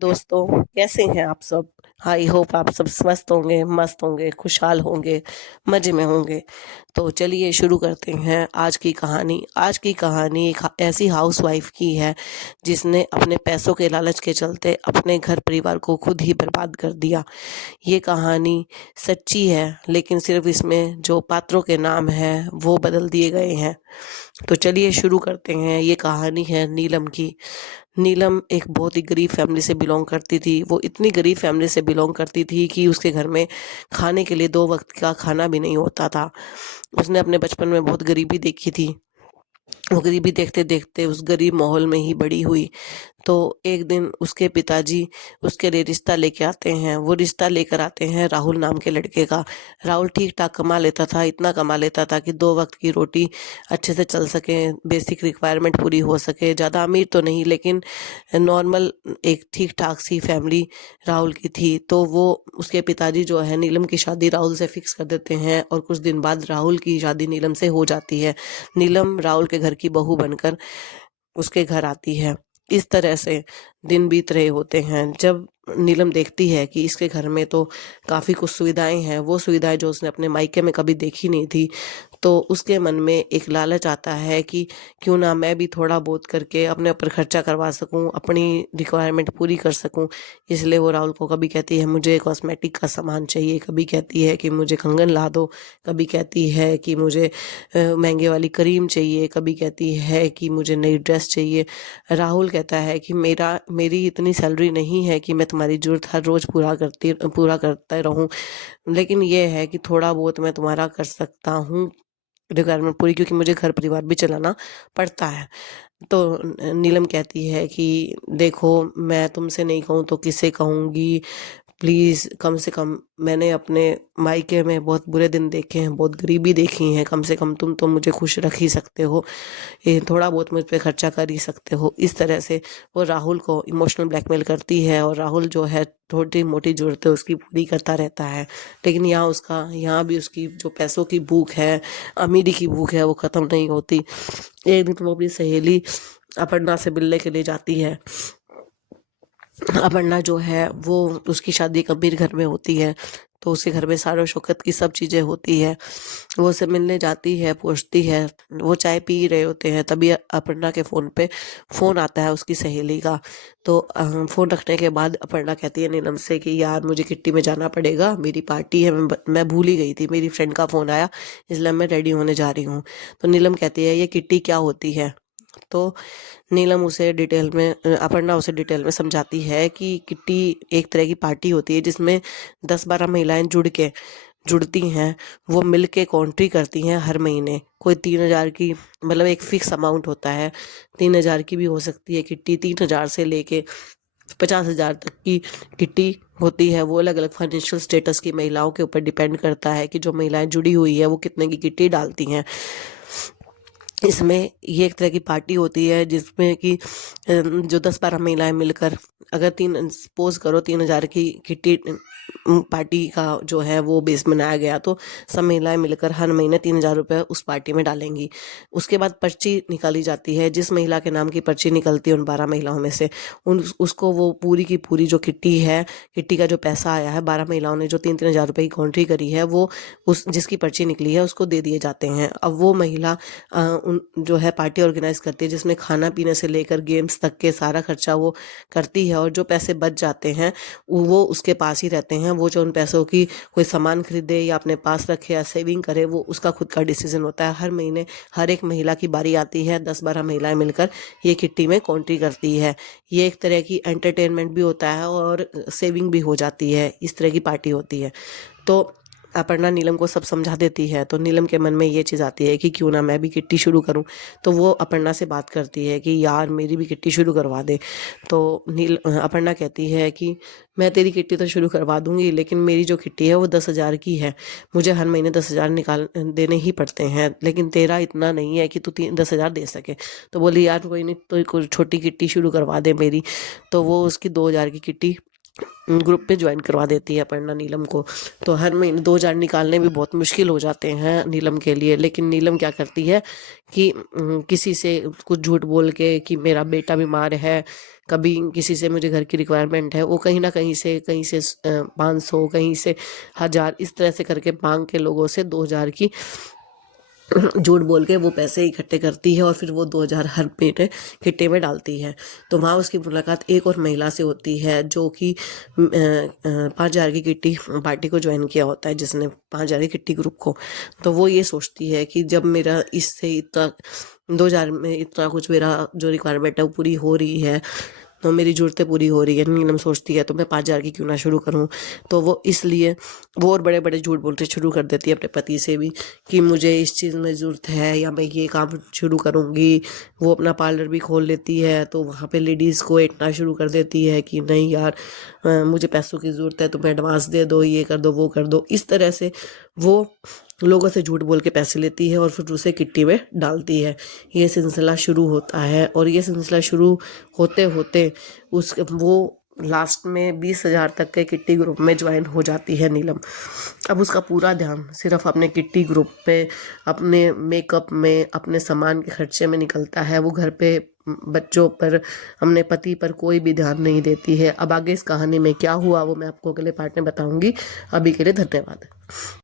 दोस्तों, कैसे हैं आप सब। आई होप आप सब स्वस्थ होंगे, मस्त होंगे, खुशहाल होंगे, मज़े में होंगे। तो चलिए शुरू करते हैं आज की कहानी। आज की कहानी एक ऐसी हाउसवाइफ की है जिसने अपने पैसों के लालच के चलते अपने घर परिवार को खुद ही बर्बाद कर दिया। ये कहानी सच्ची है, लेकिन सिर्फ इसमें जो पात्रों के नाम हैं वो बदल दिए गए हैं। तो चलिए शुरू करते हैं। ये कहानी है नीलम की। नीलम एक बहुत ही गरीब फैमिली से बिलोंग करती थी। वो इतनी गरीब फैमिली से बिलोंग करती थी कि उसके घर में खाने के लिए 2 वक़्त का खाना भी नहीं होता था। उसने अपने बचपन में बहुत गरीबी देखी थी। वो गरीबी देखते-देखते उस गरीब माहौल में ही बड़ी हुई। तो एक दिन उसके पिताजी उसके लिए रिश्ता लेके आते हैं। वो रिश्ता लेकर आते हैं राहुल नाम के लड़के का। राहुल ठीक-ठाक कमा लेता था, इतना कमा लेता था कि 2 वक़्त की रोटी अच्छे से चल सके, बेसिक रिक्वायरमेंट पूरी हो सके। ज़्यादा अमीर तो नहीं, लेकिन नॉर्मल एक ठीक-ठाक सी फैमिली राहुल की थी। तो वो उसके पिताजी जो है नीलम की शादी राहुल से फिक्स कर देते हैं और कुछ दिन बाद राहुल की शादी नीलम से हो जाती है। नीलम राहुल के घर की बहू बनकर उसके घर आती है। इस तरह से दिन बीत रहे होते हैं। जब नीलम देखती है कि इसके घर में तो काफ़ी कुछ सुविधाएं हैं, वो सुविधाएं जो उसने अपने मायके में कभी देखी नहीं थी, तो उसके मन में एक लालच आता है कि क्यों ना मैं भी थोड़ा बहुत करके अपने ऊपर खर्चा करवा सकूं, अपनी रिक्वायरमेंट पूरी कर सकूं। इसलिए वो राहुल को कभी कहती है मुझे कॉस्मेटिक का सामान चाहिए, कभी कहती है कि मुझे कंगन ला दो, कभी कहती है कि मुझे महंगे वाली क्रीम चाहिए, कभी कहती है कि मुझे नई ड्रेस चाहिए। राहुल कहता है कि मेरी इतनी सैलरी नहीं है कि मैं तुम्हारी ज़रूरत हर रोज़ पूरा करता रहूं, लेकिन ये है कि थोड़ा बहुत मैं तुम्हारा कर सकता हूँ रिक्वायरमेंट पूरी, क्योंकि मुझे घर परिवार भी चलाना पड़ता है। तो नीलम कहती है कि देखो, मैं तुमसे नहीं कहूँ तो किससे कहूँगी, प्लीज़ कम से कम मैंने अपने मायके में बहुत बुरे दिन देखे हैं, बहुत गरीबी देखी है, कम से कम तुम तो मुझे खुश रख ही सकते हो, ये थोड़ा बहुत मुझ पे खर्चा कर ही सकते हो। इस तरह से वो राहुल को इमोशनल ब्लैकमेल करती है और राहुल जो है छोटी मोटी ज़रूरतें उसकी पूरी करता रहता है। लेकिन यहाँ भी उसकी जो पैसों की भूख है, अमीरी की भूख है, वो ख़त्म नहीं होती। एक दिन वो अपनी सहेली अपर्णा से मिलने के लिए जाती है। अपर्णा जो है वो उसकी शादी एक अमीर घर में होती है, तो उसके घर में सारो शौकत की सब चीज़ें होती है। वो उससे मिलने जाती है, पूछती है। वो चाय पी रहे होते हैं, तभी अपर्णा के फ़ोन पे फ़ोन आता है उसकी सहेली का। तो फ़ोन रखने के बाद अपर्णा कहती है नीलम से कि यार मुझे किट्टी में जाना पड़ेगा, मेरी पार्टी है, मैं भूल ही गई थी, मेरी फ्रेंड का फ़ोन आया, इसलिए मैं रेडी होने जा रही हूँ। तो नीलम कहती है ये किट्टी क्या होती है। तो नीलम उसे डिटेल में अपर्णा उसे डिटेल में समझाती है कि किट्टी एक तरह की पार्टी होती है जिसमें 10-12 महिलाएं जुड़ती हैं। वो मिल के कॉन्ट्री करती हैं हर महीने। कोई 3,000 की, मतलब एक फिक्स अमाउंट होता है, 3,000 की भी हो सकती है किट्टी, 3,000 से लेके 50,000 तक की किट्टी होती है। वो अलग अलग फाइनेंशियल स्टेटस की महिलाओं के ऊपर डिपेंड करता है कि जो महिलाएं जुड़ी हुई है वो कितने की किट्टी डालती हैं। इसमें ये एक तरह की पार्टी होती है जिसमें कि जो 10-12 महिलाएं मिलकर, अगर सपोज करो 3,000 की किट्टी पार्टी का जो है वो बेस बनाया गया, तो सब महिलाएं मिलकर हर महीने 3,000 रुपये उस पार्टी में डालेंगी। उसके बाद पर्ची निकाली जाती है। जिस महिला के नाम की पर्ची निकलती है उन 12 महिलाओं में से, उसको वो पूरी की पूरी जो किट्टी है, किट्टी का जो पैसा आया है, 12 महिलाओं ने जो 3-3,000 रुपये की कॉन्ट्री करी है, वो उस जिसकी पर्ची निकली है उसको दे दिए जाते हैं। अब वो महिला जो है पार्टी ऑर्गेनाइज करती है, जिसमें खाना पीने से लेकर गेम्स तक के सारा खर्चा वो करती है, और जो पैसे बच जाते हैं वो उसके पास ही रहते हैं। वो जो उन पैसों की कोई सामान खरीदे या अपने पास रखे या सेविंग करे, वो उसका खुद का डिसीजन होता है। हर महीने हर एक महिला की बारी आती है, 10-12 महिलाएं मिलकर ये किट्टी में कॉन्ट्री करती है। ये एक तरह की एंटरटेनमेंट भी होता है और सेविंग भी हो जाती है। इस तरह की पार्टी होती है। तो अपर्णा नीलम को सब समझा देती है, तो नीलम के मन में ये चीज़ आती है कि क्यों ना मैं भी किट्टी शुरू करूं। तो वो अपर्णा से बात करती है कि यार मेरी भी किट्टी शुरू करवा दे। तो अपर्णा कहती है कि मैं तेरी किट्टी तो शुरू करवा दूंगी, लेकिन मेरी जो किट्टी है वो 10,000 की है, मुझे हर महीने 10,000 निकाल देने ही पड़ते हैं, लेकिन तेरा इतना नहीं है कि तू 10,000 दे सके। तो बोली यार कोई नहीं, तो कोई छोटी किट्टी शुरू करवा दे मेरी। तो वो उसकी 2,000 की किट्टी ग्रुप पे ज्वाइन करवा देती है अपर्णा नीलम को। तो हर महीने 2,000 निकालने भी बहुत मुश्किल हो जाते हैं नीलम के लिए, लेकिन नीलम क्या करती है कि किसी से कुछ झूठ बोल के कि मेरा बेटा बीमार है, कभी किसी से मुझे घर की रिक्वायरमेंट है, वो कहीं ना कहीं से 500, कहीं से 1000, इस तरह से करके मांग के लोगों से 2000 की झूठ बोल के वो पैसे इकट्ठे करती है और फिर वो 2000 हर महीने किट्टे में डालती है। तो वहाँ उसकी मुलाकात एक और महिला से होती है जो कि 5000 की किट्टी पार्टी को ज्वाइन किया होता है, जिसने 5000 की किट्टी ग्रुप को। तो वो ये सोचती है कि जब मेरा इससे इतना 2000 में इतना कुछ मेरा जो रिक्वायरमेंट है वो पूरी हो रही है, तो मेरी ज़रूरतें पूरी हो रही है, नीलम सोचती है, तो मैं 5000 की क्यों ना शुरू करूं। तो वो इसलिए वो और बड़े बड़े झूठ बोलते शुरू कर देती है अपने पति से भी कि मुझे इस चीज़ में ज़रूरत है या मैं ये काम शुरू करूंगी। वो अपना पार्लर भी खोल लेती है, तो वहाँ पे लेडीज़ को इतना शुरू कर देती है कि नहीं यार, मुझे पैसों की ज़रूरत है, तुम्हें एडवांस दे दो, ये कर दो, वो कर दो। इस तरह से वो लोगों से झूठ बोल के पैसे लेती है और फिर उसे किट्टी में डालती है। ये सिलसिला शुरू होता है और ये सिलसिला शुरू होते होते वो लास्ट में 20,000 तक के किट्टी ग्रुप में ज्वाइन हो जाती है नीलम। अब उसका पूरा ध्यान सिर्फ अपने किट्टी ग्रुप पे, अपने मेकअप में, अपने सामान के खर्चे में निकलता है। वो घर पे बच्चों पर, अपने पति पर कोई भी ध्यान नहीं देती है। अब आगे इस कहानी में क्या हुआ वो मैं आपको अगले पार्ट में बताऊंगी। अभी के लिए धन्यवाद।